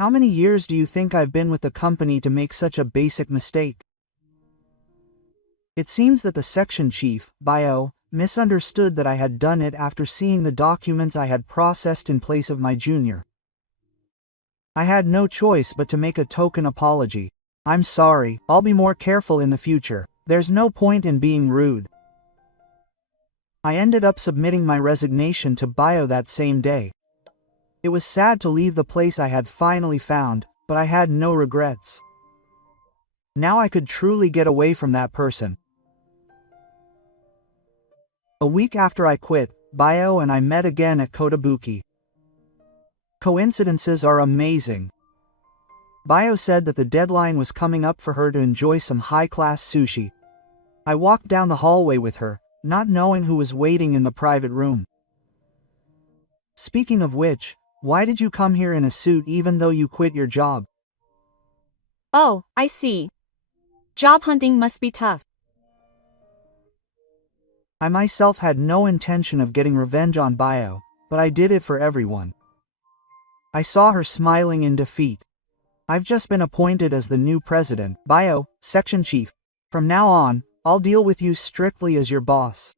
How many years do you think I've been with the company to make such a basic mistake? It seems that the section chief, bio, misunderstood that I had done it after seeing the documents I had processed in place of my junior. I had no choice but to make a token apology. I'm sorry, I'll be more careful in the future. There's no point in being rude. I ended up submitting my resignation to bio that same day. It was sad to leave the place I had finally found, but I had no regrets. Now I could truly get away from that person. A week after I quit, bio and I met again at Kotobuki. Coincidences are amazing. Bio said that the deadline was coming up for her to enjoy some high-class sushi. I walked down the hallway with her, not knowing who was waiting in the private room. Speaking of which, why did you come here in a suit even though you quit your job? Oh, I see. Job hunting must be tough. I myself had no intention of getting revenge on bio, but I did it for everyone. I saw her smiling in defeat. I've just been appointed as the new president, bio, section chief. From now on, I'll deal with you strictly as your boss.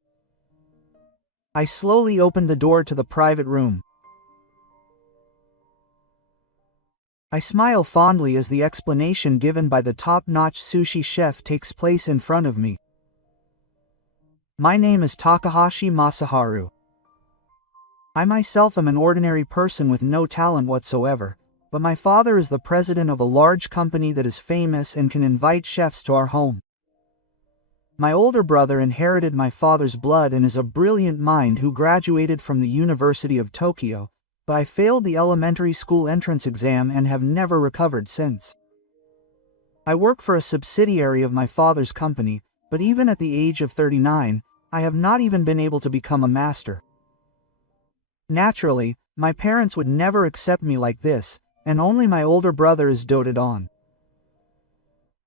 I slowly opened the door to the private room. I smile fondly as the explanation given by the top-notch sushi chef takes place in front of me. My name is Takahashi Masaharu. I myself am an ordinary person with no talent whatsoever, but my father is the president of a large company that is famous and can invite chefs to our home. My older brother inherited my father's blood and is a brilliant mind who graduated from the University of Tokyo, but I failed the elementary school entrance exam and have never recovered since. I work for a subsidiary of my father's company, but even at the age of 39, I have not even been able to become a master. Naturally, my parents would never accept me like this, and only my older brother is doted on.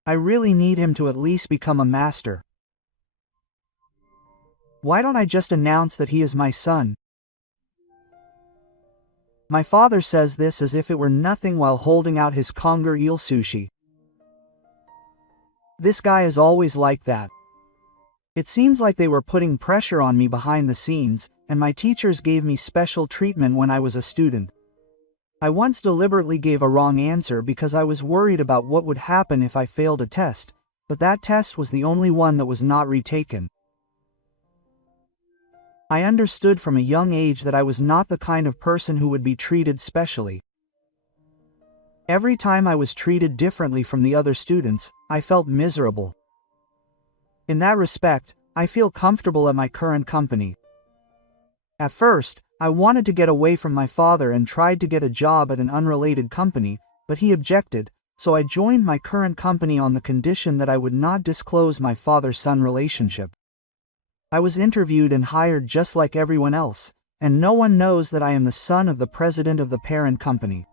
I really need him to at least become a master. Why don't I just announce that he is my son? My father says this as if it were nothing while holding out his conger eel sushi. This guy is always like that. It seems like they were putting pressure on me behind the scenes, and my teachers gave me special treatment when I was a student. I once deliberately gave a wrong answer because I was worried about what would happen if I failed a test, but that test was the only one that was not retaken. I understood from a young age that I was not the kind of person who would be treated specially. Every time I was treated differently from the other students, I felt miserable. In that respect, I feel comfortable at my current company. At first, I wanted to get away from my father and tried to get a job at an unrelated company, but he objected, so I joined my current company on the condition that I would not disclose my father-son relationship. I was interviewed and hired just like everyone else, and no one knows that I am the son of the president of the parent company.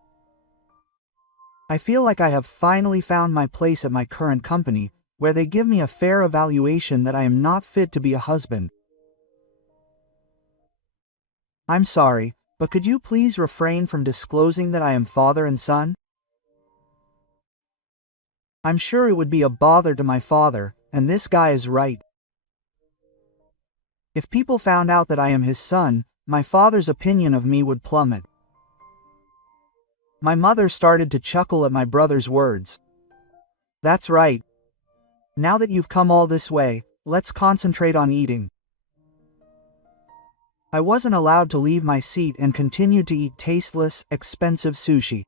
I feel like I have finally found my place at my current company, where they give me a fair evaluation that I am not fit to be a husband. I'm sorry, but could you please refrain from disclosing that I am father and son? I'm sure it would be a bother to my father, and this guy is right. If people found out that I am his son, my father's opinion of me would plummet. My mother started to chuckle at my brother's words. That's right. Now that you've come all this way, let's concentrate on eating. I wasn't allowed to leave my seat and continued to eat tasteless, expensive sushi.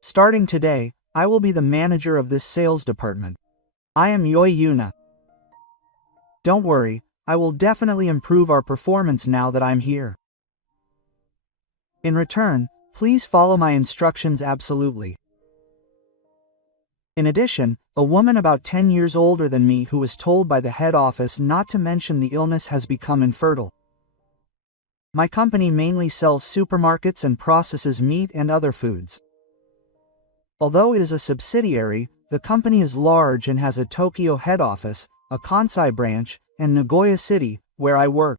Starting today, I will be the manager of this sales department. I am Yoi Yuna. Don't worry, I will definitely improve our performance now that I'm here. In return, please follow my instructions absolutely. In addition, a woman about 10 years older than me who was told by the head office not to mention the illness has become infertile. My company mainly sells supermarkets and processes meat and other foods. Although it is a subsidiary, the company is large and has a Tokyo head office, a Kansai branch, and Nagoya City, where I work.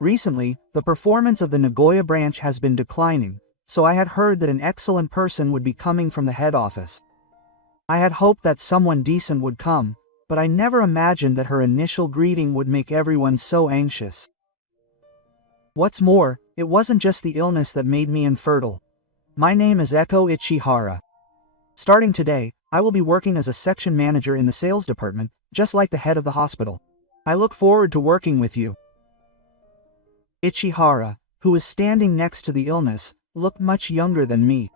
Recently, the performance of the Nagoya branch has been declining, so I had heard that an excellent person would be coming from the head office. I had hoped that someone decent would come, but I never imagined that her initial greeting would make everyone so anxious. What's more, it wasn't just the illness that made me infertile. My name is Eko Ichihara. Starting today, I will be working as a section manager in the sales department, just like the head of the hospital. I look forward to working with you. Ichihara, who was standing next to the illness, looked much younger than me.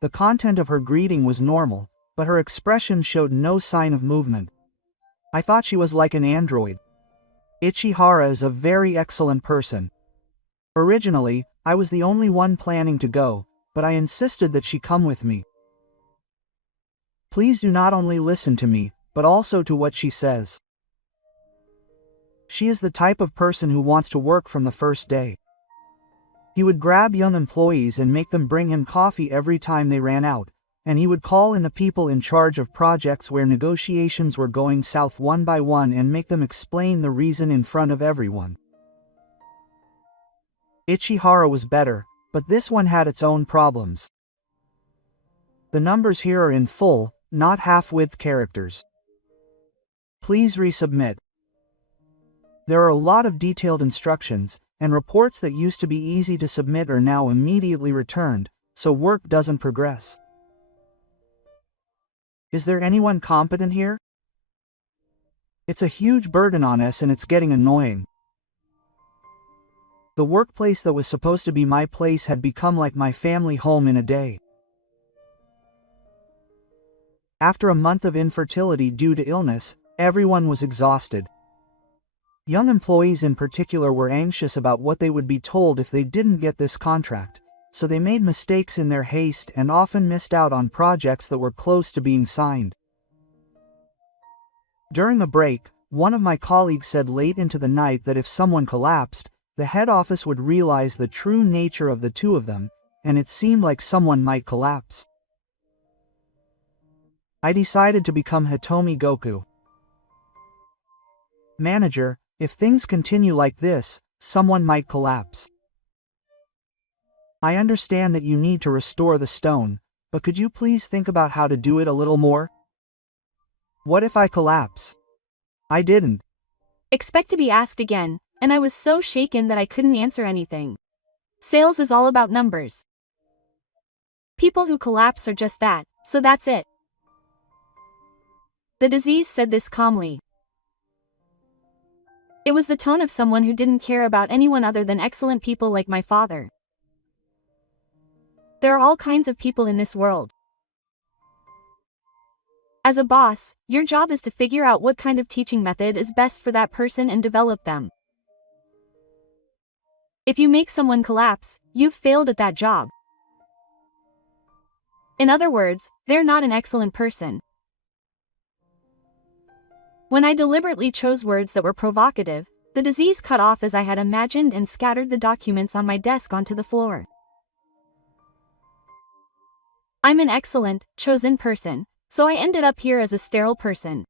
The content of her greeting was normal, but her expression showed no sign of movement. I thought she was like an android. Ichihara is a very excellent person. Originally, I was the only one planning to go, but I insisted that she come with me. Please do not only listen to me, but also to what she says. She is the type of person who wants to work from the first day. He would grab young employees and make them bring him coffee every time they ran out, and he would call in the people in charge of projects where negotiations were going south one by one and make them explain the reason in front of everyone. Ichihara was better, but this one had its own problems. The numbers here are in full, not half-width characters. Please resubmit. There are a lot of detailed instructions, and reports that used to be easy to submit are now immediately returned, so work doesn't progress. Is there anyone competent here? It's a huge burden on us and it's getting annoying. The workplace that was supposed to be my place had become like my family home in a day. After a month of infertility due to illness, everyone was exhausted. Young employees in particular were anxious about what they would be told if they didn't get this contract, so they made mistakes in their haste and often missed out on projects that were close to being signed. During a break, one of my colleagues said late into the night that if someone collapsed, the head office would realize the true nature of the two of them, and it seemed like someone might collapse. I decided to become Hitomi Goku. Manager, if things continue like this, someone might collapse. I understand that you need to restore the stone, but could you please think about how to do it a little more? What if I collapse? I didn't expect to be asked again, and I was so shaken that I couldn't answer anything. Sales is all about numbers. People who collapse are just that, so that's it. The disease said this calmly. It was the tone of someone who didn't care about anyone other than excellent people like my father. There are all kinds of people in this world. As a boss, your job is to figure out what kind of teaching method is best for that person and develop them. If you make someone collapse, you've failed at that job. In other words, they're not an excellent person. When I deliberately chose words that were provocative, the disease cut off as I had imagined and scattered the documents on my desk onto the floor. I'm an excellent, chosen person, so I ended up here as a sterile person.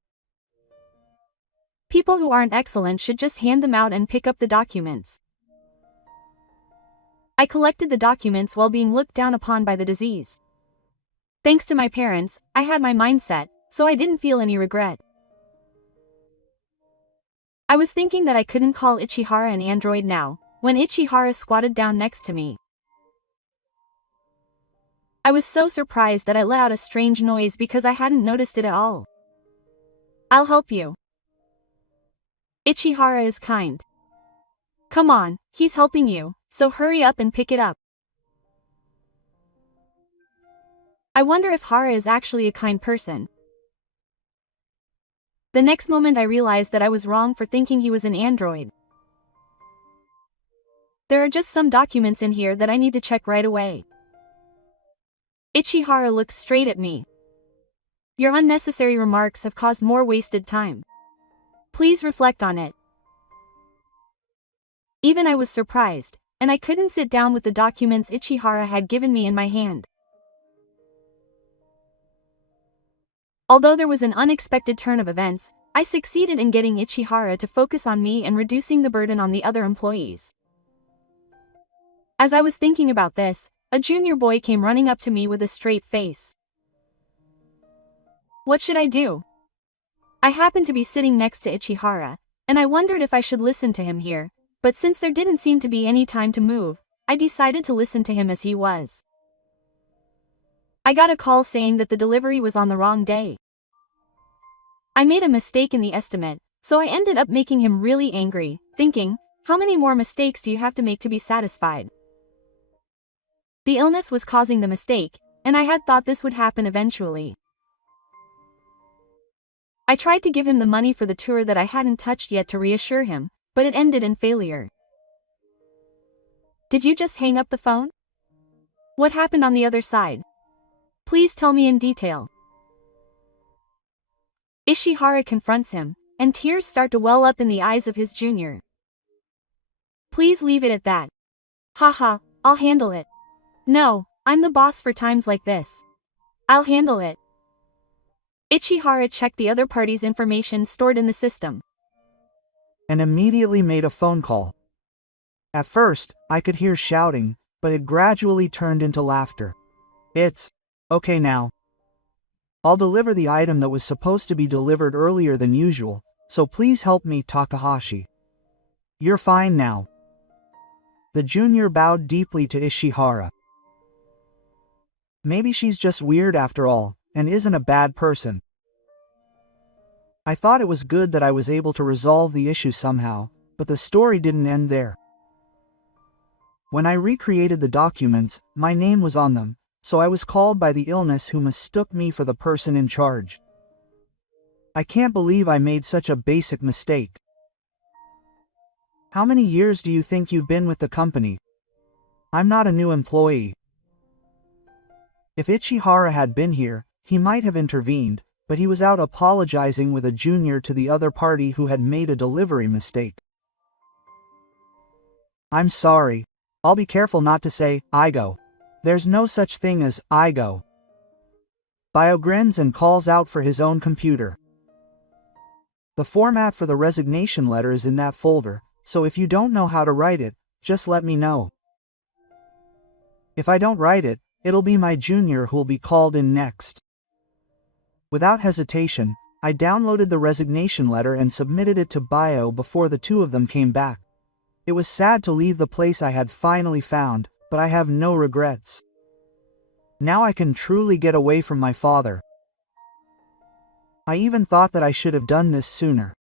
People who aren't excellent should just hand them out and pick up the documents. I collected the documents while being looked down upon by the disease. Thanks to my parents, I had my mindset, so I didn't feel any regret. I was thinking that I couldn't call Ichihara an android now, when Ichihara squatted down next to me. I was so surprised that I let out a strange noise because I hadn't noticed it at all. I'll help you. Ichihara is kind. Come on, he's helping you, so hurry up and pick it up. I wonder if Hara is actually a kind person. The next moment I realized that I was wrong for thinking he was an android. There are just some documents in here that I need to check right away. Ichihara looks straight at me. Your unnecessary remarks have caused more wasted time. Please reflect on it. Even I was surprised, and I couldn't sit down with the documents Ichihara had given me in my hand. Although there was an unexpected turn of events, I succeeded in getting Ichihara to focus on me and reducing the burden on the other employees. As I was thinking about this, a junior boy came running up to me with a straight face. What should I do? I happened to be sitting next to Ichihara, and I wondered if I should listen to him here, but since there didn't seem to be any time to move, I decided to listen to him as he was. I got a call saying that the delivery was on the wrong day. I made a mistake in the estimate, so I ended up making him really angry, thinking, how many more mistakes do you have to make to be satisfied? The illness was causing the mistake, and I had thought this would happen eventually. I tried to give him the money for the tour that I hadn't touched yet to reassure him, but it ended in failure. Did you just hang up the phone? What happened on the other side? Please tell me in detail. Ishihara confronts him, and tears start to well up in the eyes of his junior. Please leave it at that. Haha, I'll handle it. No, I'm the boss for times like this. I'll handle it. Ichihara checked the other party's information stored in the system and immediately made a phone call. At first, I could hear shouting, but it gradually turned into laughter. It's okay now. I'll deliver the item that was supposed to be delivered earlier than usual, so please help me, Takahashi. You're fine now. The junior bowed deeply to Ishihara. Maybe she's just weird after all, and isn't a bad person. I thought it was good that I was able to resolve the issue somehow, but the story didn't end there. When I recreated the documents, my name was on them, so I was called by the illness who mistook me for the person in charge. I can't believe I made such a basic mistake. How many years do you think you've been with the company? I'm not a new employee. If Ichihara had been here, he might have intervened, but he was out apologizing with a junior to the other party who had made a delivery mistake. I'm sorry. I'll be careful not to say, I go. There's no such thing as, I go. Bio grins and calls out for his own computer. The format for the resignation letter is in that folder, so if you don't know how to write it, just let me know. If I don't write it, it'll be my junior who'll be called in next. Without hesitation, I downloaded the resignation letter and submitted it to Bio before the two of them came back. It was sad to leave the place I had finally found, but I have no regrets. Now I can truly get away from my father. I even thought that I should have done this sooner.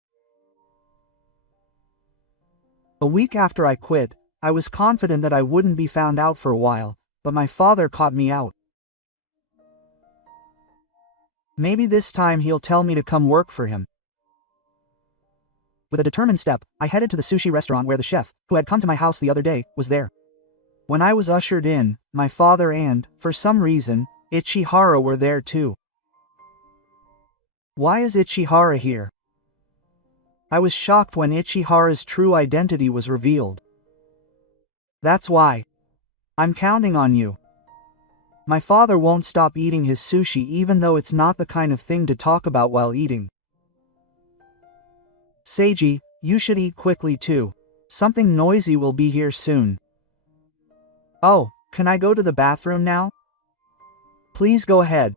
A week after I quit, I was confident that I wouldn't be found out for a while, but my father caught me out. Maybe this time he'll tell me to come work for him. With a determined step, I headed to the sushi restaurant where the chef, who had come to my house the other day, was there. When I was ushered in, my father and, for some reason, Ichihara were there too. Why is Ichihara here? I was shocked when Ichihara's true identity was revealed. That's why. I'm counting on you. My father won't stop eating his sushi even though it's not the kind of thing to talk about while eating. Seiji, you should eat quickly too. Something noisy will be here soon. Oh, can I go to the bathroom now? Please go ahead.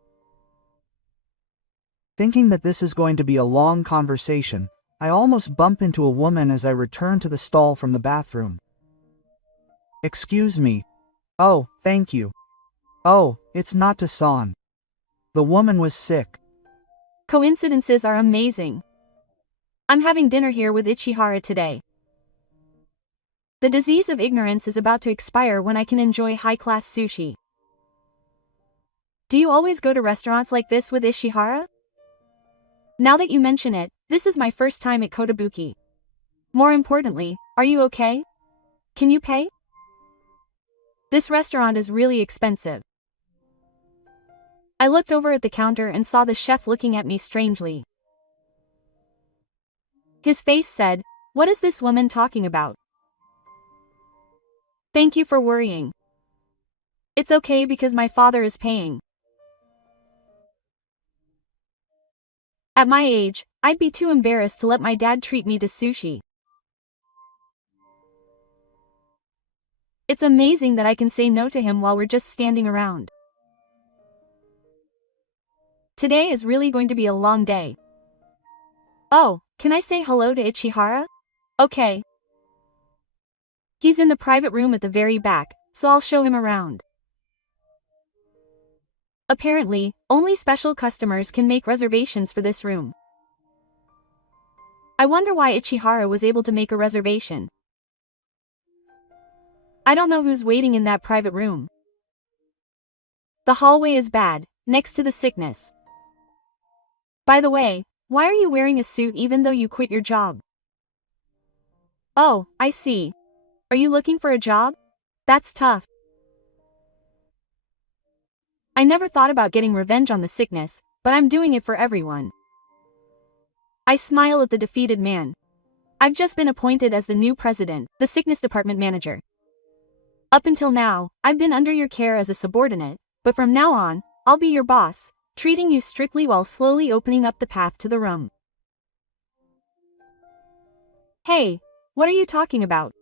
Thinking that this is going to be a long conversation, I almost bump into a woman as I return to the stall from the bathroom. Excuse me. Oh, thank you. Oh, it's not Tassan. The woman was sick. Coincidences are amazing. I'm having dinner here with Ichihara today. The disease of ignorance is about to expire when I can enjoy high-class sushi. Do you always go to restaurants like this with Ishihara? Now that you mention it, this is my first time at Kotobuki. More importantly, are you okay? Can you pay? This restaurant is really expensive. I looked over at the counter and saw the chef looking at me strangely. His face said, "What is this woman talking about?" Thank you for worrying. It's okay because my father is paying. At my age, I'd be too embarrassed to let my dad treat me to sushi. It's amazing that I can say no to him while we're just standing around. Today is really going to be a long day. Oh, can I say hello to Ichihara? Okay. He's in the private room at the very back, so I'll show him around. Apparently, only special customers can make reservations for this room. I wonder why Ichihara was able to make a reservation. I don't know who's waiting in that private room. The hallway is bad, next to the sickness. By the way, why are you wearing a suit even though you quit your job? Oh, I see. Are you looking for a job? That's tough. I never thought about getting revenge on the sickness, but I'm doing it for everyone. I smile at the defeated man. I've just been appointed as the new president, the sickness department manager. Up until now, I've been under your care as a subordinate, but from now on, I'll be your boss, treating you strictly while slowly opening up the path to the room. Hey, what are you talking about?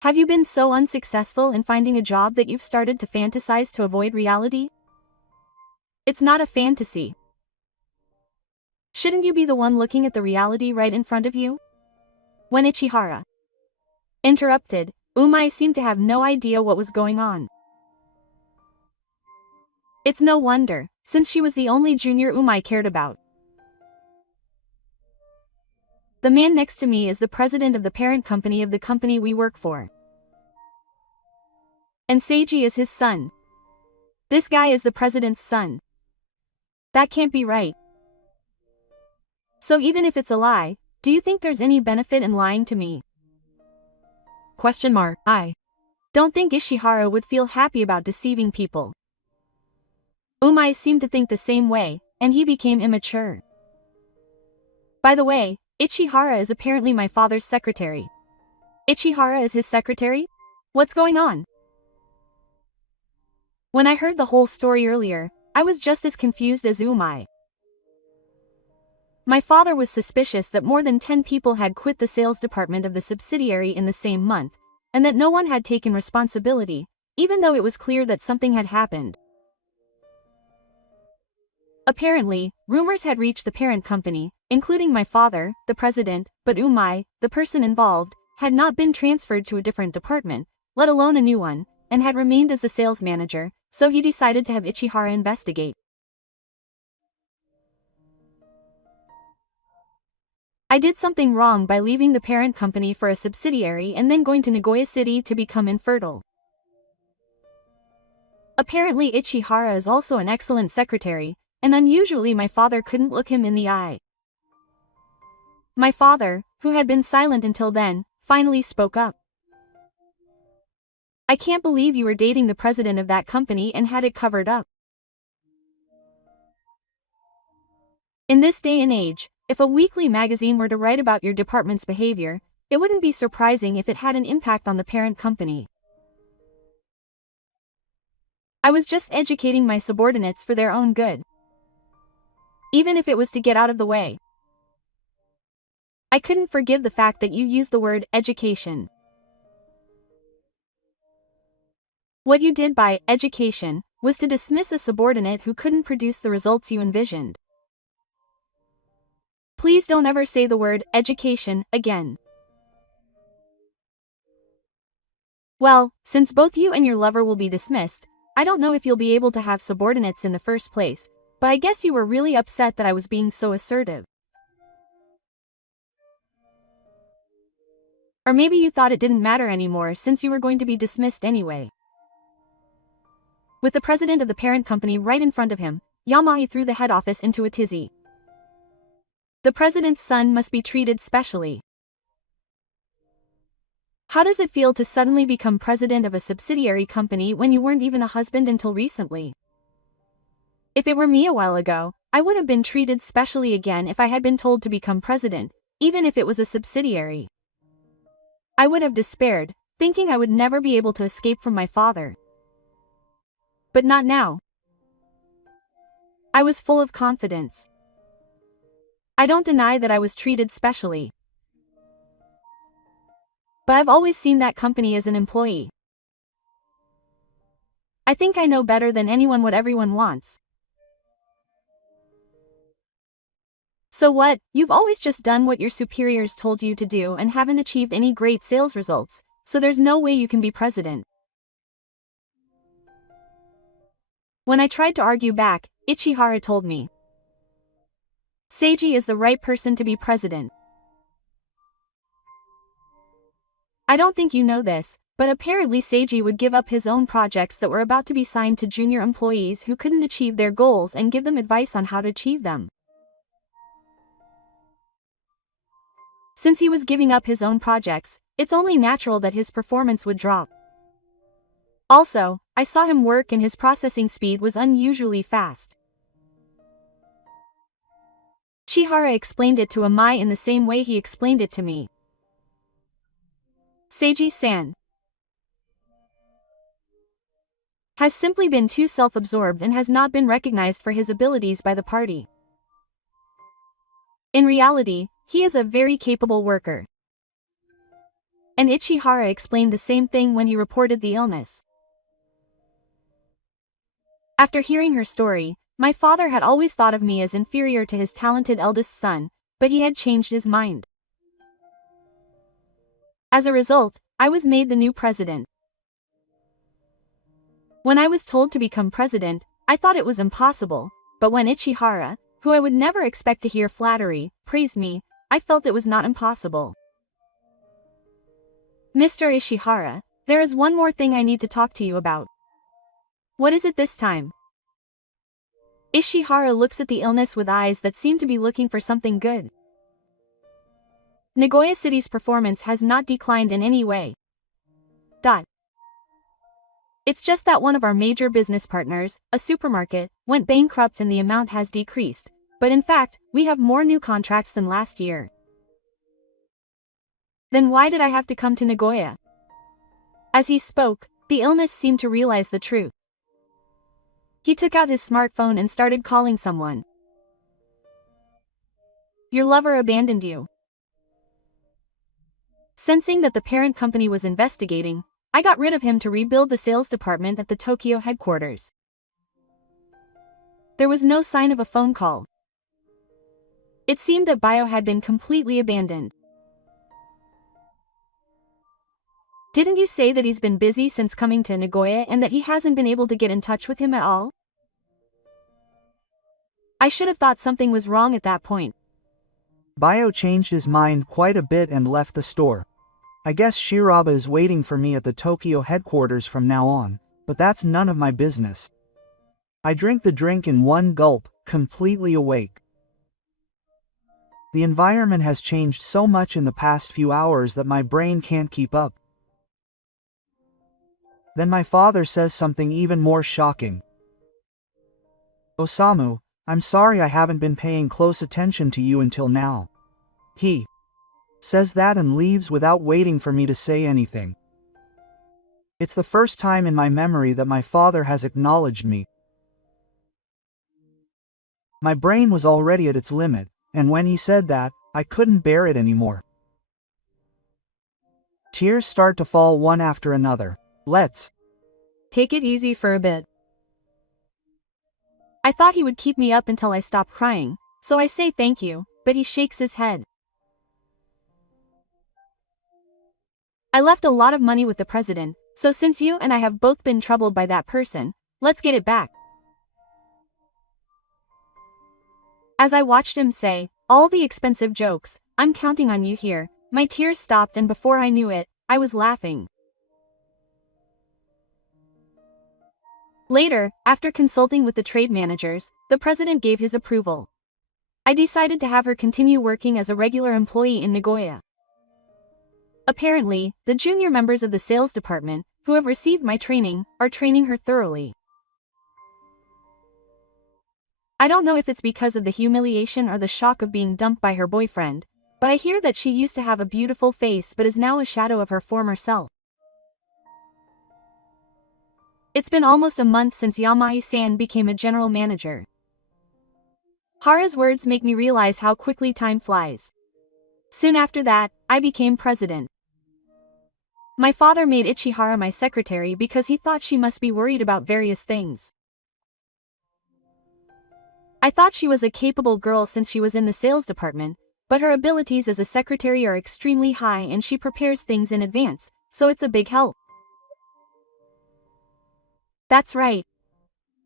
Have you been so unsuccessful in finding a job that you've started to fantasize to avoid reality? It's not a fantasy. Shouldn't you be the one looking at the reality right in front of you? When Ichihara interrupted, Umai seemed to have no idea what was going on. It's no wonder, since she was the only junior Umai cared about. The man next to me is the president of the parent company of the company we work for. And Seiji is his son. This guy is the president's son. That can't be right. So even if it's a lie, do you think there's any benefit in lying to me? I don't think Ishihara would feel happy about deceiving people. Umai seemed to think the same way, and he became immature. By the way, Ichihara is apparently my father's secretary. Ichihara is his secretary? What's going on? When I heard the whole story earlier, I was just as confused as Umai. My father was suspicious that more than 10 people had quit the sales department of the subsidiary in the same month, and that no one had taken responsibility, even though it was clear that something had happened. Apparently, rumors had reached the parent company, including my father, the president, but Umai, the person involved, had not been transferred to a different department, let alone a new one, and had remained as the sales manager, so he decided to have Ichihara investigate. I did something wrong by leaving the parent company for a subsidiary and then going to Nagoya City to become infertile. Apparently Ichihara is also an excellent secretary, and unusually my father couldn't look him in the eye. My father, who had been silent until then, finally spoke up. I can't believe you were dating the president of that company and had it covered up. In this day and age, if a weekly magazine were to write about your department's behavior, it wouldn't be surprising if it had an impact on the parent company. I was just educating my subordinates for their own good. Even if it was to get out of the way. I couldn't forgive the fact that you used the word education. What you did by education was to dismiss a subordinate who couldn't produce the results you envisioned. Please don't ever say the word education again. Well, since both you and your lover will be dismissed, I don't know if you'll be able to have subordinates in the first place, but I guess you were really upset that I was being so assertive. Or maybe you thought it didn't matter anymore since you were going to be dismissed anyway. With the president of the parent company right in front of him, Yamai threw the head office into a tizzy. The president's son must be treated specially. How does it feel to suddenly become president of a subsidiary company when you weren't even a husband until recently? If it were me a while ago, I would have been treated specially again if I had been told to become president, even if it was a subsidiary. I would have despaired, thinking I would never be able to escape from my father. But not now. I was full of confidence. I don't deny that I was treated specially. But I've always seen that company as an employee. I think I know better than anyone what everyone wants. So what? You've always just done what your superiors told you to do and haven't achieved any great sales results, so there's no way you can be president. When I tried to argue back, Ichihara told me, Seiji is the right person to be president. I don't think you know this, but apparently Seiji would give up his own projects that were about to be signed to junior employees who couldn't achieve their goals and give them advice on how to achieve them. Since he was giving up his own projects, it's only natural that his performance would drop. Also, I saw him work and his processing speed was unusually fast. Chihara explained it to Amai in the same way he explained it to me. Seiji-san has simply been too self-absorbed and has not been recognized for his abilities by the party. In reality, he is a very capable worker. And Ichihara explained the same thing when he reported the illness. After hearing her story, my father had always thought of me as inferior to his talented eldest son, but he had changed his mind. As a result, I was made the new president. When I was told to become president, I thought it was impossible, but when Ichihara, who I would never expect to hear flattery, praised me, I felt it was not impossible. Mr. Ishihara, there is one more thing I need to talk to you about. What is it this time? Ishihara looks at the illness with eyes that seem to be looking for something good. Nagoya City's performance has not declined in any way. It's just that one of our major business partners, a supermarket, went bankrupt and the amount has decreased, but in fact, we have more new contracts than last year. Then why did I have to come to Nagoya? As he spoke, the illness seemed to realize the truth. He took out his smartphone and started calling someone. Your lover abandoned you. Sensing that the parent company was investigating, I got rid of him to rebuild the sales department at the Tokyo headquarters. There was no sign of a phone call. It seemed that Bio had been completely abandoned. Didn't you say that he's been busy since coming to Nagoya and that he hasn't been able to get in touch with him at all? I should have thought something was wrong at that point. Bio changed his mind quite a bit and left the store. I guess Shiraba is waiting for me at the Tokyo headquarters from now on, but that's none of my business. I drink the drink in one gulp, completely awake. The environment has changed so much in the past few hours that my brain can't keep up. Then my father says something even more shocking. Osamu, I'm sorry I haven't been paying close attention to you until now. He says that and leaves without waiting for me to say anything. It's the first time in my memory that my father has acknowledged me. My brain was already at its limit, and when he said that, I couldn't bear it anymore. Tears start to fall one after another. Let's take it easy for a bit. I thought he would keep me up until I stopped crying, so I say thank you, but he shakes his head. I left a lot of money with the president, so since you and I have both been troubled by that person, let's get it back. As I watched him say, all the expensive jokes, I'm counting on you here, my tears stopped and before I knew it, I was laughing. Later, after consulting with the trade managers, the president gave his approval. I decided to have her continue working as a regular employee in Nagoya. Apparently, the junior members of the sales department, who have received my training, are training her thoroughly. I don't know if it's because of the humiliation or the shock of being dumped by her boyfriend, but I hear that she used to have a beautiful face but is now a shadow of her former self. It's been almost a month since Yamai-san became a general manager. Hara's words make me realize how quickly time flies. Soon after that, I became president. My father made Ichihara my secretary because he thought she must be worried about various things. I thought she was a capable girl since she was in the sales department, but her abilities as a secretary are extremely high and she prepares things in advance, so it's a big help. That's right.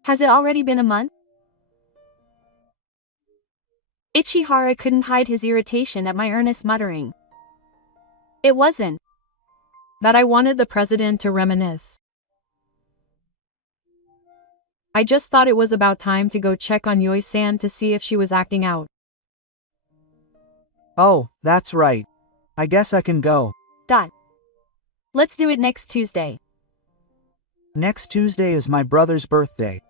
Has it already been a month? Ichihara couldn't hide his irritation at my earnest muttering. It wasn't that I wanted the president to reminisce. I just thought it was about time to go check on Yoi-san to see if she was acting out. Oh, that's right. I guess I can go. Let's do it next Tuesday. Next Tuesday is my brother's birthday.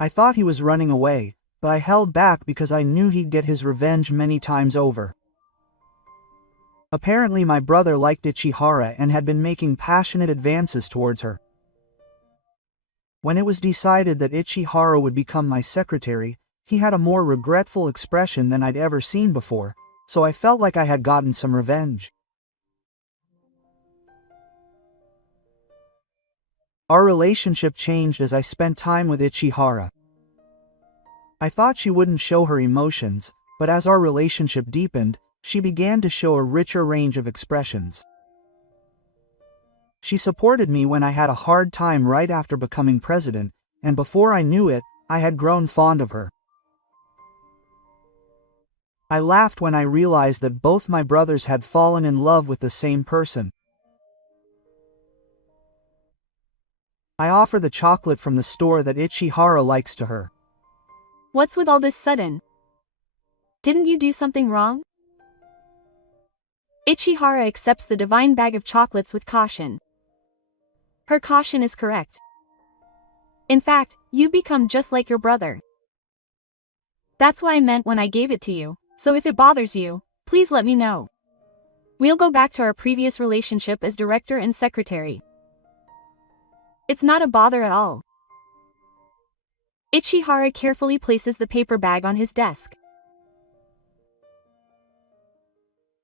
I thought he was running away, but I held back because I knew he'd get his revenge many times over. Apparently my brother liked Ichihara and had been making passionate advances towards her. When it was decided that Ichihara would become my secretary, he had a more regretful expression than I'd ever seen before, so I felt like I had gotten some revenge. Our relationship changed as I spent time with Ichihara. I thought she wouldn't show her emotions, but as our relationship deepened, she began to show a richer range of expressions. She supported me when I had a hard time right after becoming president, and before I knew it, I had grown fond of her. I laughed when I realized that both my brothers had fallen in love with the same person. I offer the chocolate from the store that Ichihara likes to her. What's with all this sudden? Didn't you do something wrong? Ichihara accepts the divine bag of chocolates with caution. Her caution is correct. In fact, you've become just like your brother. That's what I meant when I gave it to you, so if it bothers you, please let me know. We'll go back to our previous relationship as director and secretary. It's not a bother at all. Ichihara carefully places the paper bag on his desk.